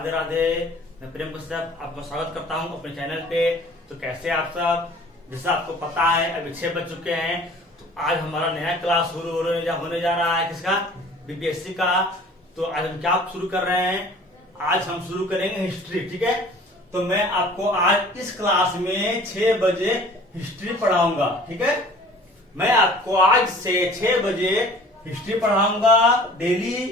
राधे राधे। मैं प्रेम कश्यप आपका स्वागत करता हूं अपने चैनल पे। तो कैसे आप सब, जैसा आपको पता है अभी 6 बज चुके हैं। तो आज हमारा नया क्लास शुरू होने जा रहा है, किसका? बीपीएससी का। तो आज हम क्या शुरू कर रहे हैं? आज हम शुरू करेंगे हिस्ट्री, ठीक है। तो मैं आपको आज इस क्लास में 6 बजे हिस्ट्री पढ़ाऊंगा, ठीक है। मैं आपको आज से 6 बजे हिस्ट्री पढ़ाऊंगा डेली,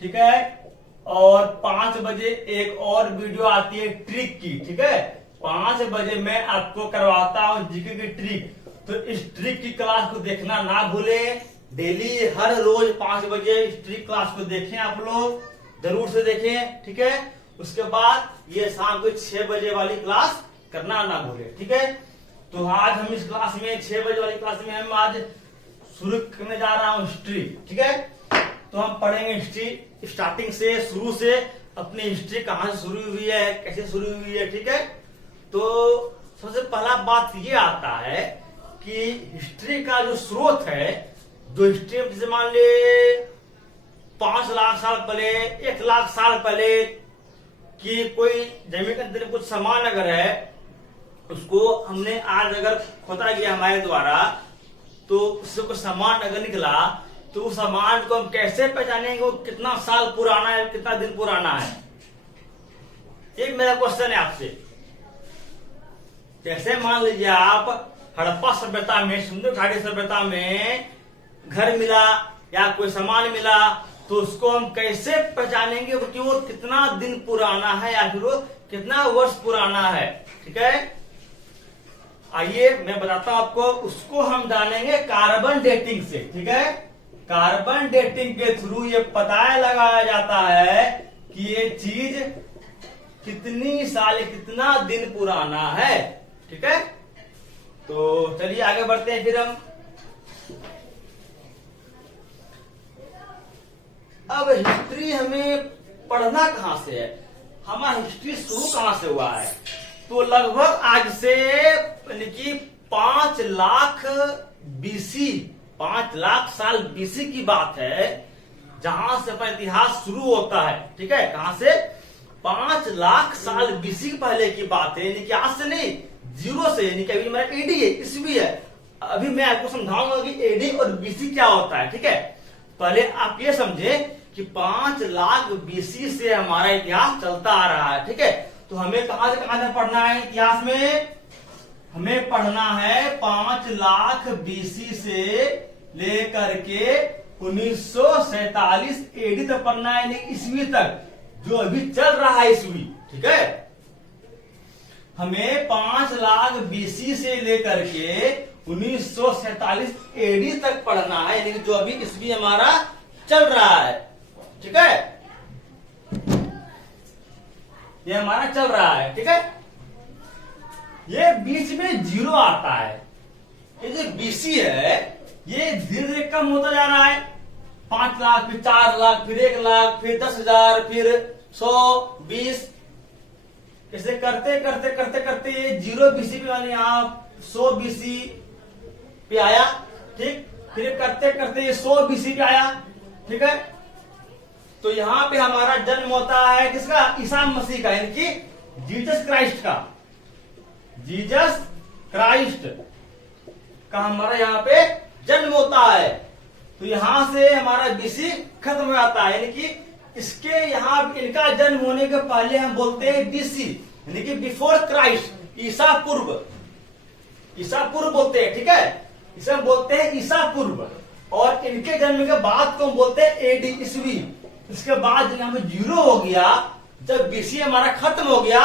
ठीक है। और 5 बजे एक और वीडियो आती है ट्रिक की, ठीक है। 5 बजे मैं आपको करवाता हूं जीके की ट्रिक। तो इस ट्रिक की क्लास को देखना ना भूले। डेली हर रोज 5 बजे इस ट्रिक क्लास को देखें, आप लोग जरूर से देखें, ठीक है। उसके बाद ये शाम को 6 बजे वाली क्लास करना ना भूले, ठीक है। तो आज हम इस क्लास में 6 बजे वाली क्लास में हम आज शुरू करने जा रहा हूं हिस्ट्री, ठीक है। तो हम पढ़ेंगे हिस्ट्री स्टार्टिंग से, शुरू से। अपनी हिस्ट्री कहां से शुरू हुई है, कैसे शुरू हुई है, ठीक है। तो सबसे पहला बात ये आता है कि हिस्ट्री का जो स्रोत है, जो हिस्ट्री जैसे मान ले 5 लाख साल पहले, 1 लाख साल पहले कि कोई जमीन के अंदर कुछ सामान अगर है, उसको हमने आज अगर खोदा गया हमारे द्वारा, तो उससे कुछ सामान अगर निकला, तो उस सामान को हम कैसे पहचानेंगे वो कितना साल पुराना है, कितना दिन पुराना है? एक मेरा क्वेश्चन है आपसे। जैसे मान लीजिए आप हड़प्पा सभ्यता में, सिंधु घाटी सभ्यता में घर मिला या कोई सामान मिला, तो उसको हम कैसे पहचानेंगे कि वो कितना दिन पुराना है या फिर वो कितना वर्ष पुराना है, ठीक है। आइए मैं बताता हूं आपको। उसको हम जानेंगे कार्बन डेटिंग से, ठीक है। कार्बन डेटिंग के थ्रू ये पता लगाया जाता है कि ये चीज कितनी साल, कितना दिन पुराना है, ठीक है। तो चलिए आगे बढ़ते हैं फिर हम। अब हिस्ट्री हमें पढ़ना कहां से है, हमारा हिस्ट्री शुरू कहां से हुआ है? तो लगभग आज से यानी कि 5 लाख बीसी, 5 लाख साल बीसी की बात है, जहां से अपना इतिहास शुरू होता है, ठीक है। कहां से? 5 लाख साल बीसी पहले की बात है, यानी कि आज से नहीं, जीरो से, यानी कि अभी हमारा एडी है, ईस्वी है। अभी मैं आपको समझाऊंगा कि एडी और बीसी क्या होता है, ठीक है। पहले आप ये समझे कि 5 लाख बीसी से हमारा इतिहास चलता आ रहा है, ठीक है। तो हमें कहां से पढ़ना है इतिहास में? हमें पढ़ना है 5 लाख बीसी से लेकर के 1947 एडी तक पढ़ना है, यानी ईस्वी तक, जो अभी चल रहा है ईस्वी, ठीक है। हमें 5 लाख बीसी से लेकर के 1947 एडी तक पढ़ना है, यानी जो अभी ईस्वी हमारा चल रहा है, ठीक है। ये हमारा चल रहा है, ठीक है। ये बीच में जीरो आता है, ये जो बीसी है ये धीरे धीरे कम होता जा रहा है। 5 लाख, फिर 4 लाख, फिर 1 लाख, फिर 10,000, फिर 100, 20, ऐसे करते करते करते करते ये जीरो बीसी पे वाले आप 100 बीसी पे आया, ठीक। फिर करते करते ये 100 बीसी पे आया, ठीक है। तो यहां पे हमारा जन्म होता है किसका? ईसा मसीह का, यानी कि जीसस क्राइस्ट का। जीसस क्राइस्ट का हमारा यहाँ पे जन्म होता है। तो यहां से हमारा बीसी खत्म हो जाता है, यानी कि इसके यहां इनका जन्म होने के पहले हम बोलते हैं बीसी, यानी कि बिफोर क्राइस्ट, ईसा पूर्व। ईसा पूर्व बोलते हैं, ठीक है। इसे हम बोलते हैं ईसा पूर्व। और इनके जन्म के बाद को हम बोलते हैं एडी, ईस्वी। इसके बाद जब हमें जीरो हो गया, जब बीसी हमारा खत्म हो गया,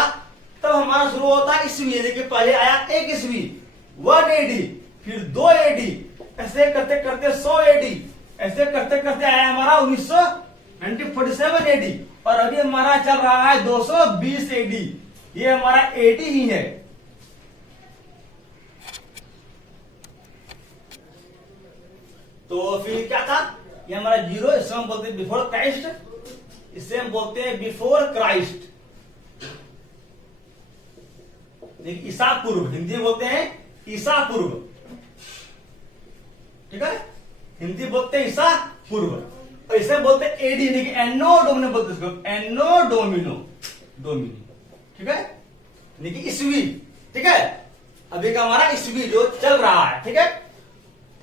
तब हमारा शुरू होता है ईस्वी, यानी कि पहले आया 1 ईस्वी, 1 एडी, फिर 2 एडी, ऐसे करते करते 100 एडी, ऐसे करते करते आया हमारा 1947 एडी, और अभी हमारा चल रहा है 220 एडी। ये हमारा एडी ही है। तो फिर क्या था? ये हमारा जीरो, इसे हम बोलते हैं बिफोर क्राइस्ट, इसे हम बोलते हैं बिफोर क्राइस्ट, ईसा पूर्व। हिंदी बोलते हैं ईसा पूर्व, ठीक है। हिंदी बोलते हैं ईसा पूर्व। और इसे बोलते हैं एडी, यानी कि एनो डोमिनो बोलते हैं इसको, एनो डोमिनो। 2 मिली, ठीक है, यानी कि ईस्वी, ठीक है, अभी का हमारा ईस्वी जो चल रहा है, ठीक है।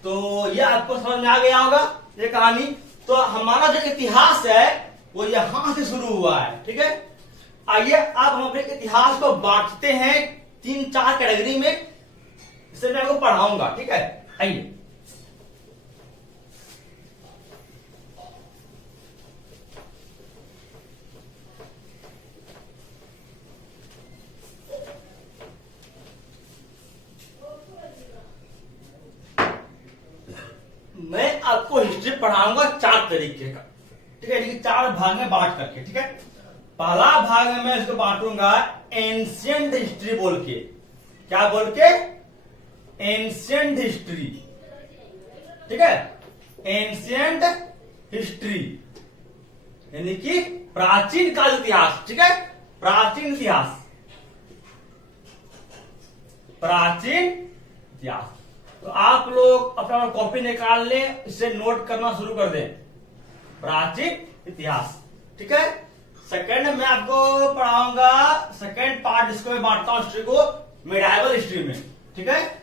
तो ये आपको समझ में आ गया होगा ये कहानी। तो हमारा जो इतिहास है वो यहां से शुरू हुआ है, ठीक है। आइए अब हम अपने इतिहास को बांटते हैं 3-4 कैटेगरी में, इसे मैं आपको पढ़ाऊंगा, ठीक है। आइए मैं आपको हिस्ट्री पढ़ाऊंगा 4 तरीके का, ठीक है, यानी कि 4 भाग में बांट करके, ठीक है। पहला भाग में मैं इसको बांटूंगा एंशियंट हिस्ट्री बोल के। क्या बोल के? एंशियंट हिस्ट्री, ठीक है, एंशियंट हिस्ट्री यानी कि प्राचीन काल इतिहास, ठीक है, प्राचीन इतिहास, प्राचीन इतिहास। तो आप लोग अपना कॉपी निकाल लें, इसे नोट करना शुरू कर दें, प्राचीन इतिहास, ठीक है। सेकंड मैं आपको पढ़ाऊंगा, सेकंड पार्ट इसको मैं बांटता हूं हिस्ट्री को मेडाइवल हिस्ट्री में, ठीक है,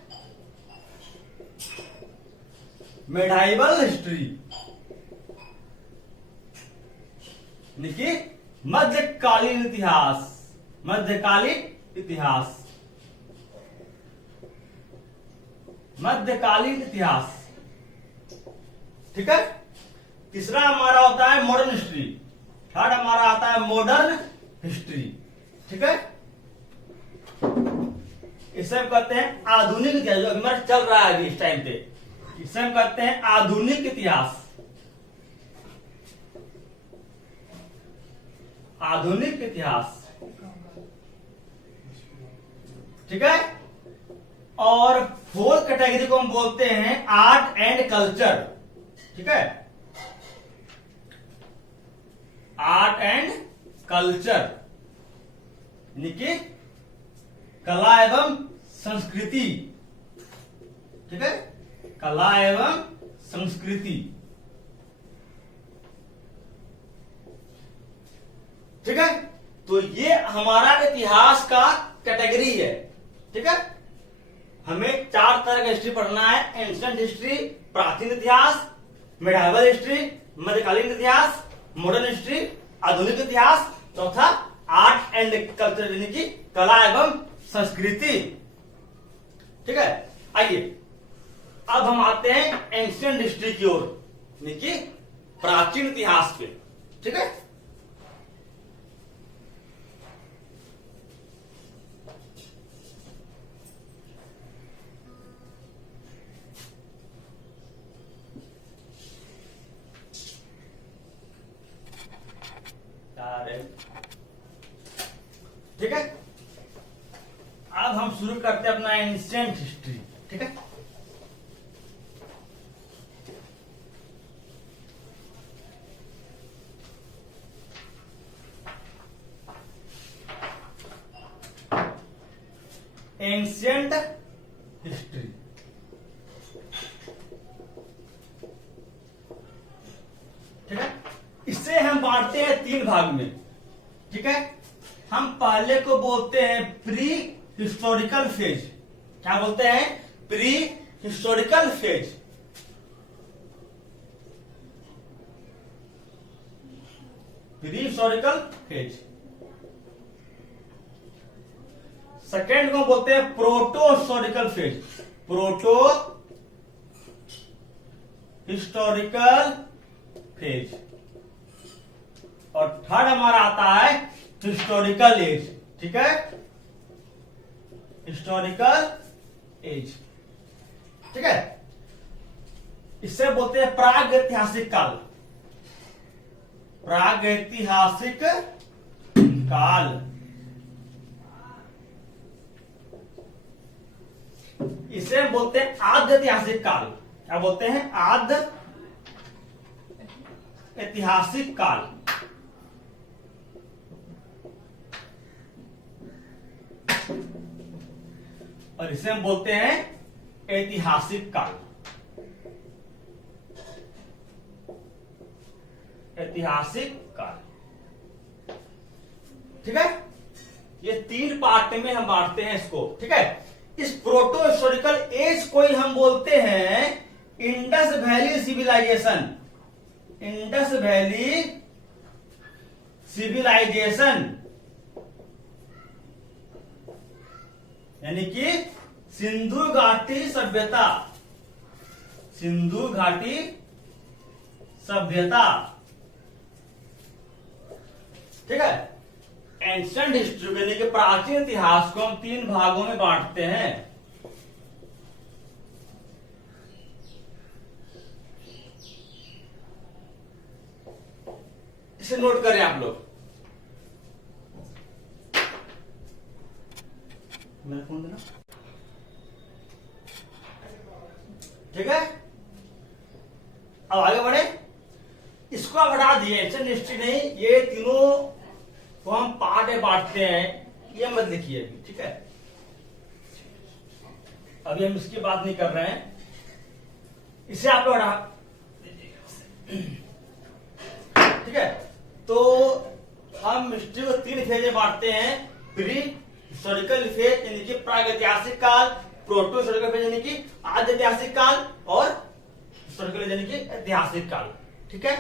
मेडाइवल हिस्ट्री यानी कि मध्यकालीन इतिहास, मध्यकालीन इतिहास, मध्यकालीन इतिहास, ठीक है। तीसरा हमारा होता है मॉडर्न हिस्ट्री, थर्ड हमारा आता है मॉडर्न हिस्ट्री, ठीक है। इसे हम कहते हैं आधुनिक इतिहास, जो हमारा चल रहा है अभी इस टाइम पे, इसे हम कहते हैं आधुनिक इतिहास, आधुनिक इतिहास, ठीक है। और फोर्थ कैटेगरी को हम बोलते हैं आर्ट एंड कल्चर, ठीक है, आर्ट एंड कल्चर यानी कि कला एवं संस्कृति, ठीक है, कला एवं संस्कृति, ठीक है। तो ये हमारा इतिहास का कैटेगरी है, ठीक है। हमें 4 तरह का हिस्ट्री पढ़ना है, एंशिएंट हिस्ट्री, प्राचीन इतिहास, मेडाइवल हिस्ट्री, मध्यकालीन इतिहास, मॉडर्न हिस्ट्री, आधुनिक इतिहास, चौथा आर्ट एंड कल्चर यानी कि कला एवं संस्कृति, ठीक है। आइए अब हम आते हैं एंशिएंट हिस्ट्री की ओर, यानी कि प्राचीन इतिहास पे, ठीक है। ठीक है, अब हम शुरू करते हैं अपना एंशिएंट हिस्ट्री, ठीक है। एंशिएंट हिस्ट्री, ठीक है। इसे हम बांटते हैं 3 भाग में, ठीक है। हम पहले को बोलते हैं प्री हिस्टोरिकल फेज। क्या बोलते हैं? Pre historical phase, pre historical phase. Second को बोलते हैं proto historical phase, proto historical phase. और थर्ड हमारा आता है हिस्टोरिकल एज, ठीक है, हिस्टोरिकल एज, ठीक है। इसे बोलते हैं प्रागैतिहासिक काल, प्रागैतिहासिक काल। इसे बोलते हैं आद्य ऐतिहासिक काल। क्या बोलते हैं? आद्य ऐतिहासिक काल। और इसे हम बोलते हैं ऐतिहासिक काल, ऐतिहासिक काल, ठीक है। ये 3 पार्ट में हम बांटते हैं इसको, ठीक है। इस प्रोटो हिस्टोरिकल एज को ही हम बोलते हैं Indus valley civilisation. Indus valley civilisation यानी कि सिंधु घाटी सभ्यता। सिंधु घाटी सभ्यता, ठीक है। एंशिएंट हिस्ट्री यानी कि प्राचीन इतिहास को हम 3 भागों में बांटते हैं। इसे नोट करें आप लोग। मेरा फोन देना, ठीक है। अब आगे बढ़े। इसको आप हटा दिए, एंशिएंट हिस्ट्री नहीं, ये तीनों को हम पार्ट में बांटते हैं, ये मत लिखिए अभी, ठीक है। अभी हम इसकी बात नहीं कर रहे हैं, इसे आप लोग हटा, ठीक है। तो हम हिस्ट्री को 3 फेज में बांटते हैं। प्री हिस्टोरिकल फेज यानी कि प्रागैतिहासिक काल, प्रोटो हिस्टोरिकल फेज यानी कि आद्य ऐतिहासिक काल, और हिस्टोरिकल यानी कि ऐतिहासिक काल, ठीक है।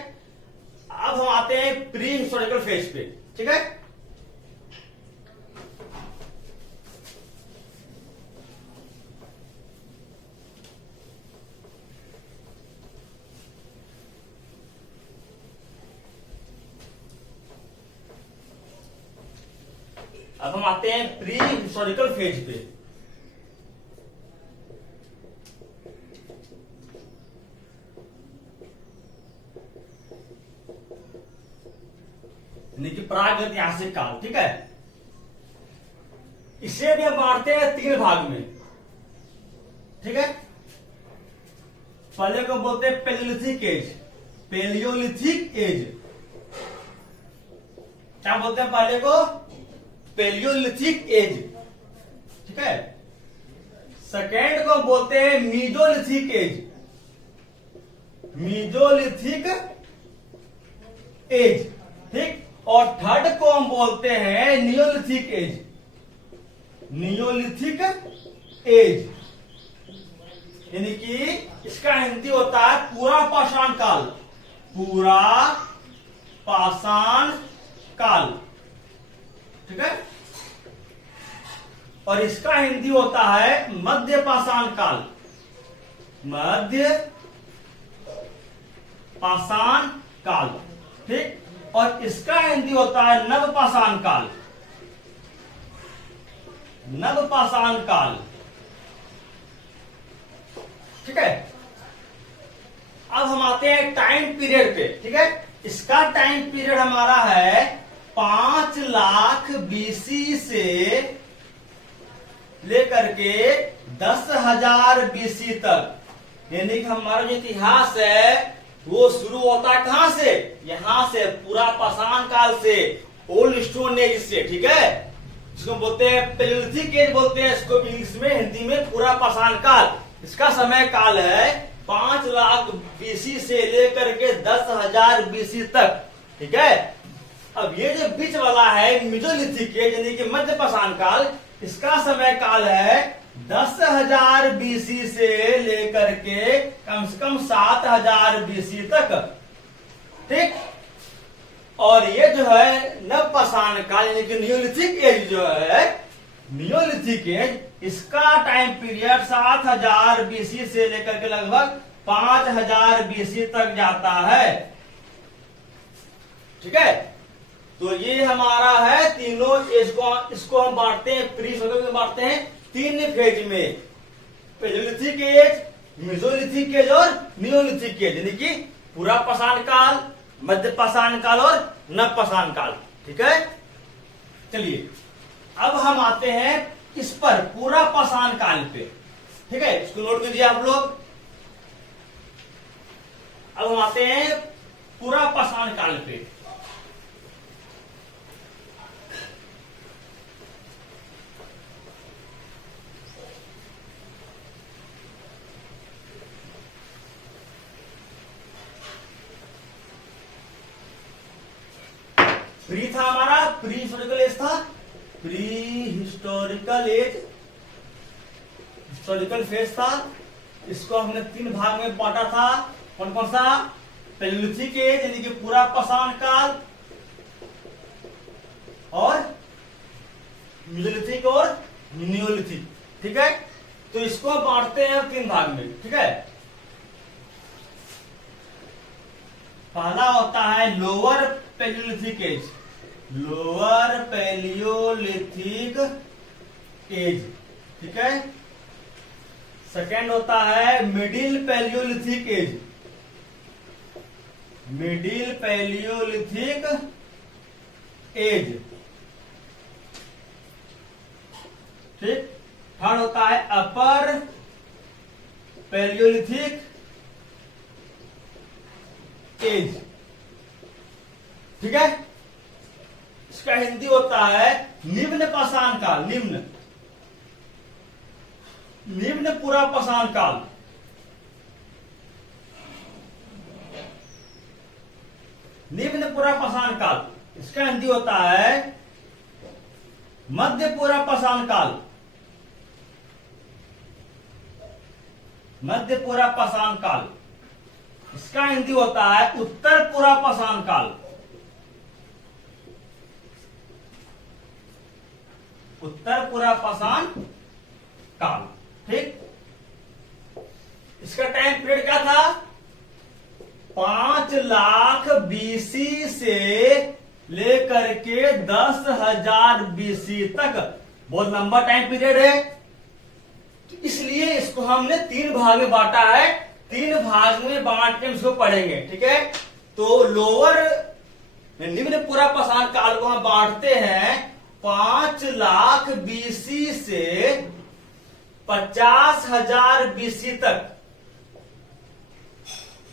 अब हम आते हैं प्री हिस्टोरिकल फेज पे, ठीक है। अब हम आते हैं प्री हिस्टोरिकल फेज पे। यानी कि प्राग ऐतिहासिक काल, ठीक है। इसे भी हम बांटते हैं 3 भाग में, ठीक है। पहले को बोलते हैं पेलियोलिथिक एज। पेलियोलिथिक एज क्या बोलते हैं पहले को? पेलियोलिथिक एज, ठीक है। सेकेंड को बोलते हैं मीजोलिथिक एज। मीजोलिथिक एज, ठीक। और थर्ड को हम बोलते हैं नियोलिथिक एज। नियोलिथिक एज यानी कि इसका हिंदी होता है पूरा पाषाण काल। पूरा पाषाण काल, ठीक है। और इसका हिंदी होता है मध्य पाषाण काल। मध्य पाषाण काल, ठीक। और इसका हिंदी होता है नव पाषाण काल। नव पाषाण काल, ठीक है। अब हम आते हैं टाइम पीरियड पे, ठीक है। इसका टाइम पीरियड हमारा है 5 लाख बीसी से लेकर के 10,000 बीसी तक। यानी कि हमारा जो इतिहास है वो शुरू होता है कहां से? यहां से, पूरा पाषाण काल से, ओल्ड स्टोन एज से, ठीक है। इसको बोलते हैं पेलियोलिथिक एज बोलते हैं इसको इंग्लिश में, हिंदी में पूरा पाषाण काल। इसका समय काल है 5 लाख बीसी से लेकर के 10,000 बीसी तक, ठीक है। अब ये जो बीच वाला है मीजोलिथिक एज यानी कि मध्य पाषाण काल, इसका समय काल है 10,000 बीसी से लेकर के कम से कम 7,000 बीसी तक, ठीक। और ये जो है नव पाषाण काल यानी कि नियोलिथिक एज जो है, नियोलिथिक एज, इसका टाइम पीरियड 7,000 बीसी से लेकर के लगभग 5,000 बीसी तक जाता है, ठीक है। तो ये हमारा है तीनों एज को, इसको हम बांटते हैं प्री हिस्टोरिकल में बांटते हैं 3 फेज में। पेलियोलिथिक एज, मेसोलिथिक एज और नियोलिथिक एज यानी कि पूरा पाषाण काल, मध्य पाषाण काल और नव पाषाण काल, ठीक है। चलिए अब हम आते हैं इस पर पूरा पाषाण काल पे, ठीक है। इसको नोट कीजिए आप लोग। अब हम आते हैं पूरा पाषाण काल पे। प्री था हमारा, प्री हिस्टोरिकल एज था, pre historical age, historical phase था। इसको हमने 3 भाग में बांटा था। कौन कौन सा? पैलियोलिथिक एज यानी कि पूरा पाषाण काल, और मेसोलिथिक और नियोलिथिक। ठीक है, तो इसको बांटते हैं 3 भाग में। ठीक है, पहला होता है lower palaeolithic age, lower palaeolithic age. ठीक है, सेकेंड होता है middle palaeolithic age, middle palaeolithic age. ठीक, थर्ड होता है अपर पैलियोलिथिक एज। ठीक है, इसका हिंदी होता है निम्न पाषाण काल, निम्न, निम्न पूरा पाषाण काल। निम्न पूरा पाषाण काल, इसका हिंदी होता है मध्य पूरा पाषाण काल, मध्य पूरा पाषाण काल। इसका हिंदी होता है उत्तर पूरा पाषाण काल, उत्तर पूरा पाषाण काल। ठीक, इसका टाइम पीरियड क्या था? 5 लाख बीसी से लेकर के 10,000 बीसी तक, बहुत लंबा टाइम पीरियड है। तो इसलिए इसको हमने 3 भाग में बांटा है। 3 भाग में बांट के इसको पढ़ेंगे। ठीक है, तो लोअर निम्न पूरा पाषाण काल को हम बांटते हैं 5 लाख बीसी से 50,000 बीसी तक।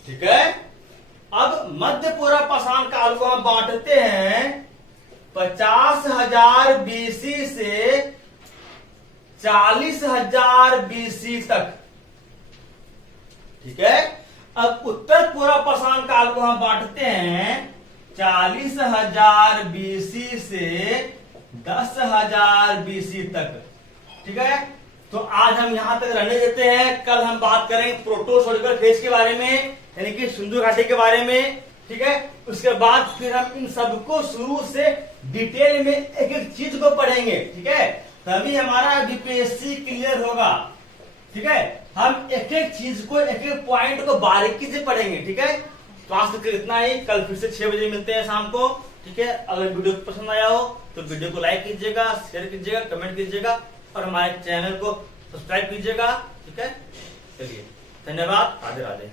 ठीक है, अब मध्य पूरा पाषाण काल को हम बांटते हैं 50,000 बीसी से 40,000 बीसी तक। ठीक है, अब उत्तर पूरा पाषाण काल को हम बांटते हैं 40,000 बीसी से 10,000 बीसी तक। ठीक है, तो आज हम यहां तक रहने देते हैं। कल हम बात करेंगे प्रोटोजोइकल फेज के बारे में, यानी कि सिंधु घाटी के बारे में। ठीक है, उसके बाद फिर हम इन सबको शुरू से डिटेल में एक एक चीज को पढ़ेंगे। ठीक है, तभी हमारा बीपीएससी क्लियर होगा। ठीक है, हम एक एक चीज को, एक एक पॉइंट को बारीकी से पढ़ेंगे। ठीक है, तो आज तक इतना ही। कल फिर से 6 बजे मिलते हैं शाम को। ठीक है, अगर वीडियो पसंद आया हो तो वीडियो को लाइक कीजिएगा, शेयर कीजिएगा, कमेंट कीजिएगा और हमारे चैनल को सब्सक्राइब कीजिएगा। ठीक है, चलिए, धन्यवाद, राधे राधे।